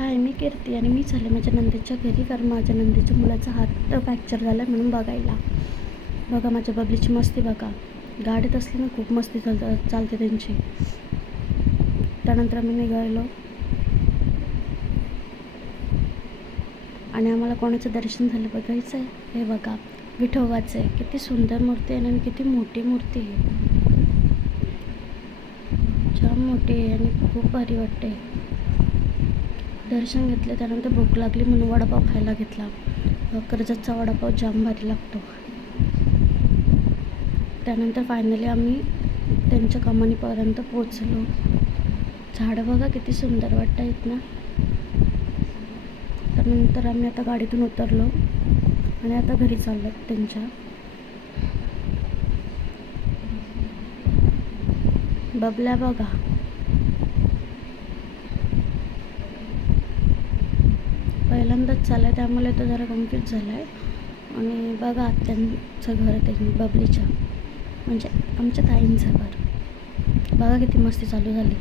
हाय, मी कीर्ती आणि मी चालले माझ्या नंदेच्या घरी, कारण माझ्या नंदेच्या मुलाचा हात फ्रॅक्चर झाला आहे म्हणून बघायला. बघा माझ्या बबलीची मस्ती बघा. गाडीत असली ना खूप मस्ती चालते त्यांची. त्यानंतर आम्ही निघालो आणि आम्हाला कोणाचं दर्शन झालं बघायचं आहे. हे बघा विठोबाचं आहे. किती सुंदर मूर्ती आहे आणि किती मोठी मूर्ती आहे. जाम मोठी आहे आणि खूप भारी वाटते. दर्शन घेतलं, त्यानंतर भूक लागली म्हणून वडापाव खायला घेतला. कर्जतचा वडापाव जाम भारी लागतो. त्यानंतर फायनली आम्ही त्यांच्या कमानीपर्यंत पोचलो. झाडं बघा किती सुंदर वाटत आहेत ना. त्यानंतर आम्ही आता गाडीतून उतरलो आणि आता घरी चाललो त्यांच्या. बबल्या बघा, पहिल्यांदाच चाललं त्यामुळे तो जरा कन्फ्यूज झाला आहे. आणि बघा आत्यांचं घर ते बबलीच्या, म्हणजे आमच्या ताईंचं घर. बघा किती मस्ती चालू झाली.